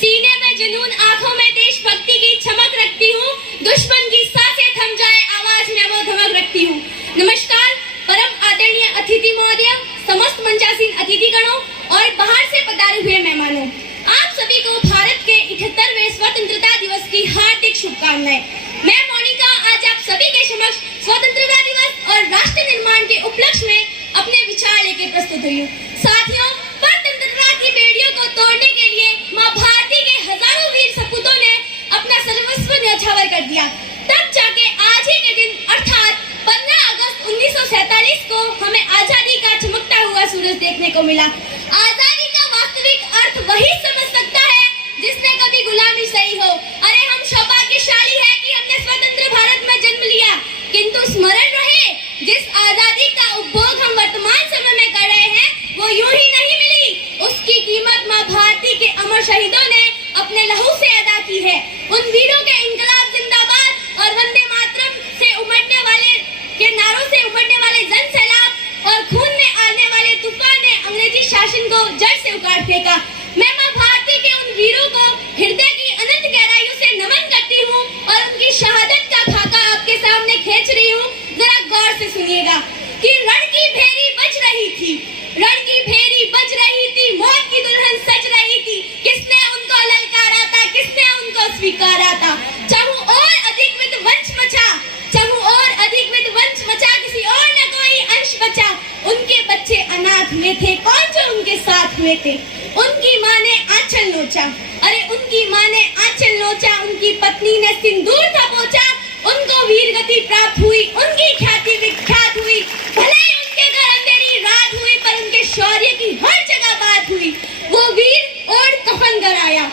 सीने में जुनून, आंखों में देशभक्ति की चमक रखती हूँ। दुश्मन की सांसें थम जाए, आवाज में वो धमक रखती हूँ। नमस्कार परम आदरणीय अतिथि महोदय, समस्त मंचासीन अतिथिगणों और बाहर से पधारे हुए मेहमानों, आप सभी को भारत के 78वें स्वतंत्रता दिवस की हार्दिक शुभकामनाएं। मैं मोनिका आज आप सभी के समक्ष स्वतंत्रता दिवस और राष्ट्र निर्माण के उपलक्ष्य में अपने विचार लेके प्रस्तुत हुई हूँ। साथियों, स्वतंत्रता की बेड़ियों को तोड़ने के लिए माँ भारती के हजारों वीर सपूतों ने अपना सर्वस्व न्यौछावर कर दिया। तब जाके आज ही के दिन अर्थात 15 अगस्त 1947 को हमें आजादी का चमकता हुआ सूरज देखने को मिला। आजादी का वास्तविक अर्थ वही समझ सकता है जिसने कभी गुलामी सही हो। अरे हम सौभाग्यशाली है कि हमने स्वतंत्र भारत में जन्म लिया, किंतु स्मरण रहे जिस आजादी का उपभोग हम वर्तमान समय में कर रहे हैं वो यूं ही नहीं मिली। उसकी कीमत माँ भारती के अमर शहीदों ने अपने लहू से अदा की है। उन वीरों के इंकलाब जिंदाबाद और वंदे मातरम से उमड़ने वाले के नारों से उमड़ने वाले जन सैलाब और खून में आने वाले तूफान ने अंग्रेजी शासन को जड़ से उखाड़ फेंका। मैं माँ भारती के उन वीरों को हृदय की अनंत गहराइयों से नमन करती हूँ और उनकी शहादत का खाका आपके सामने खींच रही हूँ। जरा गौर से सुनिएगा कि रण की भेरी बज रही थी, रण की भेरी बज रही थी, मौत की दुल्हन सज रही थी। किसने उनको ललकारा था, किसने उनको स्वीकारा था। चाहूं और अधिक विध्वंस मचा, चाहूं और अधिक विध्वंस मचा, किसी और न कोई अंश बचा। उनके बच्चे अनाथ हुए थे, कौन जो उनके साथ हुए थे। उनकी माँ ने आंचल नोचा, अरे उनकी माँ ने आंचल नोचा, उनकी पत्नी ने सिंदूर था पोंछा। उनको वीर गति प्राप्त हुई, उनकी ख्याति विख्यात हुई। भले ही उनके घर अंधेरी रात हुई, पर उनके शौर्य की हर जगह बात हुई। वो वीर ओढ़ कफन गराया,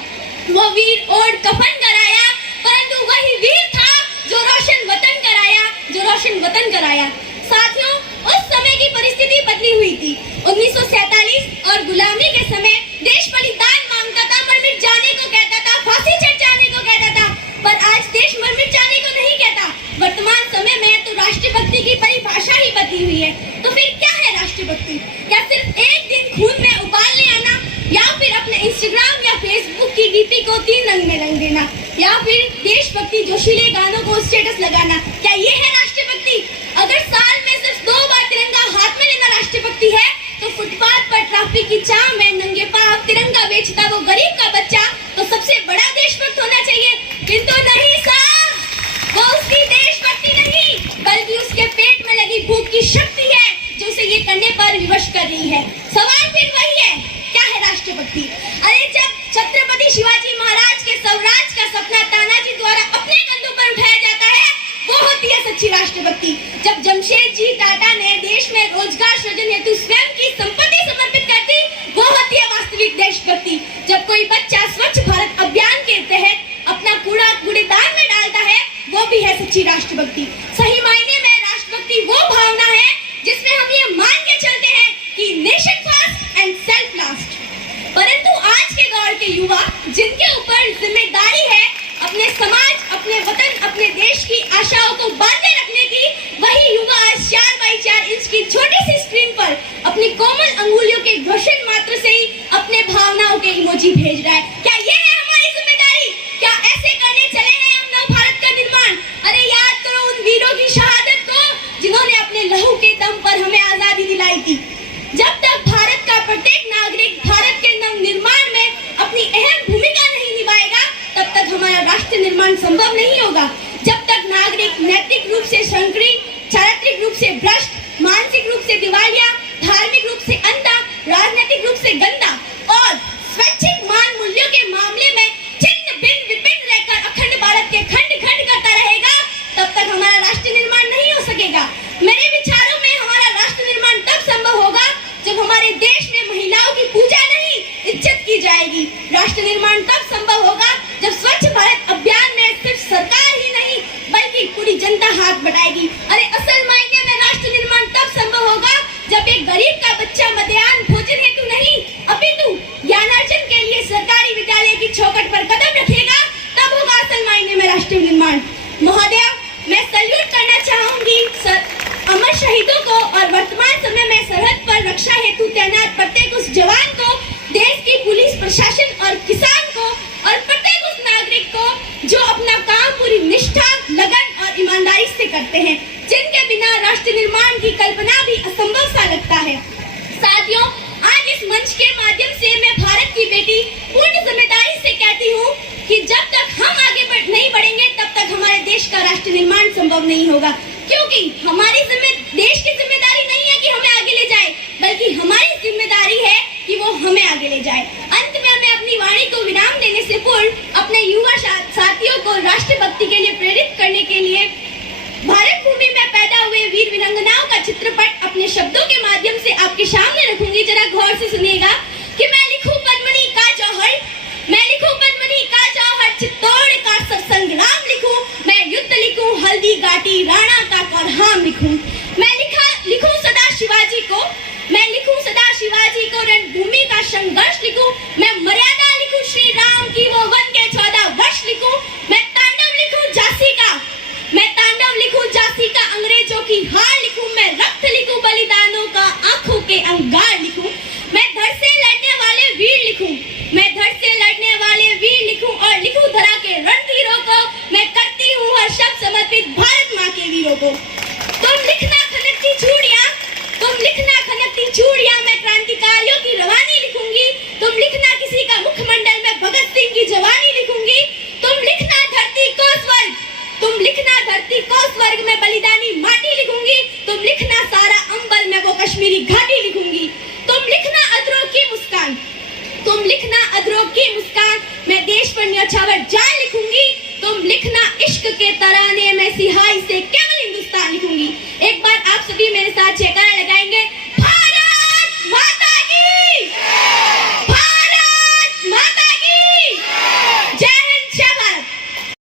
वो वीर ओढ़ कफन गराया, परंतु वही वीर था जो रोशन वतन कराया, जो रोशन वतन कराया। साथियों, उस समय की परिस्थिति बदली हुई थी। 1947 और गुलामी के समय देश बलिदान मांगता था, मर मिट जाने को कहता था, फांसी चढ़ जाने को कहता था। पर आज देश मर मिट जाने को नहीं कहता। वर्तमान समय में तो राष्ट्रभक्ति की परिभाषा ही बदली हुई है। तो फिर क्या है राष्ट्रभक्ति? क्या सिर्फ एक दिन खून में उबाल ले आना, या फिर अपने इंस्टाग्राम या फेसबुक की डीपी को 3 रंग में रंग देना, या फिर देशभक्ति जोशीले गानों को स्टेटस लगाना? क्या ये है राष्ट्रभक्ति? अगर साल में सिर्फ 2 बार तिरंगा हाथ में लेना राष्ट्रभक्ति है, तो फुटपाथ पर ट्रैफिक की चाह में नंगे पांव तिरंगा बेचता वो गरीब का बच्चा तो सबसे बड़ा देशभक्त होना चाहिए। किंतु नहीं साहब, वो उसकी देशभक्ति नहीं बल्कि उसके पेट में लगी भूख की शक्ति है जो उसे ये करने पर विवश कर रही है। सवाल फिर वही है, क्या है राष्ट्रभक्ति? अरे जब छत्रपति शिवाजी महाराज के स्वराज का सपना तानाजी द्वारा अपने कंधों पर उठाया जाता है, वो होती है सच्ची राष्ट्रभक्ति। जब जमशेदजी टाटा ने देश में रोजगार सृजन हेतु स्वयं की संपत्ति समर्पित कर दी, वो होती है वास्तविक देशभक्ति। जब कोई बच्चा स्वच्छ भारत अभियान के तहत अपना कूड़ा कूड़ेदान में डालता है, वो भी है सच्ची राष्ट्रभक्ति। सही मायने में राष्ट्रभक्ति वो भावना है जिसमें हम ये मान के चलते हैं कि nation first and self last. परंतु आज के दौर के युवा जिनके ऊपर जिम्मेदारी है अपने समाज, अपने वतन, अपने देश की आशाओं को बांधे रखने की, वही युवा आज 4 बाई 4 इंच की छोटी सी स्क्रीन पर अपनी कोमल अंगुलियों के घर्षण मात्र से ही अपने भावनाओं के इमोजी भेज रहा है। क्या ये है हमारी जिम्मेदारी? क्या ऐसे करने चले हैं हम नव भारत का निर्माण? अरे याद करो उन वीरों की शहादत को जिन्होंने अपने लहू के दम पर हमें आजादी दिलाई थी। जब तक भारत का प्रत्येक नागरिक भारत के नव निर्माण में अपनी अहम भूमिका नहीं निभाएगा, तब तक हमारा राष्ट्र निर्माण संभव नहीं होगा। जब तक नागरिक नैतिक रूप से संकीर्ण, चारित्रिक रूप से भ्रष्ट, मानसिक रूप से दिवालिया, धार्मिक रूप से अंधा, राजनीतिक रूप से गंदा और स्वैच्छिक मान मूल्यों के मामले में छिन्न भिन्न विभिन्न रहकर अखंड भारत के खंड खंड करता रहेगा, तब तक हमारा राष्ट्र निर्माण नहीं हो सकेगा। मेरे विचारों में हमारा राष्ट्र निर्माण तब संभव होगा जब हमारे देश में महिलाओं की पूजा नहीं, इज्जत की जाएगी। राष्ट्र निर्माण तब संभव होगा जब स्वच्छ भारत अभियान में सिर्फ सरकार ही नहीं बल्कि पूरी जनता हाथ बढ़ाएगी। अरे असल मायने में राष्ट्र निर्माण तब संभव होगा जब एक गरीब का बच्चा मध्याह्न भोजन हेतु नहीं अपितु ज्ञानार्जन के लिए सरकारी विद्यालय की चौखट पर कदम रखेगा, तब होगा असल मायने में राष्ट्र निर्माण। महोदय, मैं सल्यूट करना चाहूंगी अमर शहीदों को और वर्तमान समय में सरहद पर रक्षा हेतु तैनात प्रत्येक उस जवान को, देश की पुलिस प्रशासन और किसान को और प्रत्येक उस नागरिक को जो अपना काम पूरी निष्ठा, लगन और ईमानदारी से करते हैं, जिनके बिना राष्ट्र निर्माण की कल्पना भी असंभव सा लगता है। साथियों, आज इस मंच के माध्यम से मैं भारत की बेटी पूर्ण जिम्मेदारी से कहती हूँ कि जब तक हम आगे नहीं बढ़ेंगे तब तक हमारे देश का राष्ट्र निर्माण संभव नहीं होगा, क्योंकि हमारी देश की जिम्मेदारी नहीं है कि हमें आगे ले जाए, बल्कि हमारी जिम्मेदारी है कि वो हमें आगे ले जाए। अंत में मैं अपनी वाणी को विराम देने से पूर्व अपने युवा साथियों को राष्ट्रभक्ति के लिए प्रेरित करने के लिए भारत भूमि में पैदा हुए वीर वीरांगनाओं का चित्रपट अपने शब्दों के माध्यम से आपके सामने रखूंगी। जरा गौर से सुनिएगा कि मैं लिखूं पद्मनी का जौहर, मैं लिखूं पद्मनी का जौहर, चित्तौड़ का संग्राम लिखूं, मैं युद्ध लिखूं, हल्दी घाटी राणा का करहाम लिखूं, मैं लिखूं सदा शिवाजी को, मैं लिखूं सदा शिवाजी को, रणभूमि का संघर्ष लिखूं, मैं मर्यादा लिखूं श्री राम की वो वन के 14 वर्ष लिखूं, मैं तांडव लिखूं झांसी का, मैं तांडव लिखूं झांसी का, अंग्रेजों की हार लिखूं, मैं रक्त लिखूं बलिदानों का, आंखों के अंगार लिखूं, मैं धड़ से लड़ने वाले वीर लिखूं, मैं धड़ से लड़ने वाले वीर लिखूं और लिखूं धरा के रणधीरों को, मैं करती हूँ हर शब्द समर्पित भारत माँ के वीरों को। तुम लिखना खनकती चूड़ियां, तुम लिखना खनकती चूड़ियां, मैं क्रांतिकारियों की रवानी लिखूंगी, तुम लिखना किसी का मुखमंडल में भगत सिंह की जवानी लिखूंगी, तुम लिखना धरती को स्वर्ग, तुम लिखना धरती को स्वर्ग में बलिदानी माटी लिखूंगी, तुम लिखना सारा अंबर में वो कश्मीरी घाटी लिखूंगी, तुम लिखना अधरों की मुस्कान, तुम लिखना अधरों की मुस्कान, मैं देश पर न्यौछावर जान लिखूंगी, तुम लिखना इश्क के तराने में सिहाई से केवल हिंदुस्तान लिखूंगी। एक बार आप सभी मेरे साथ जयकारा लगाएं।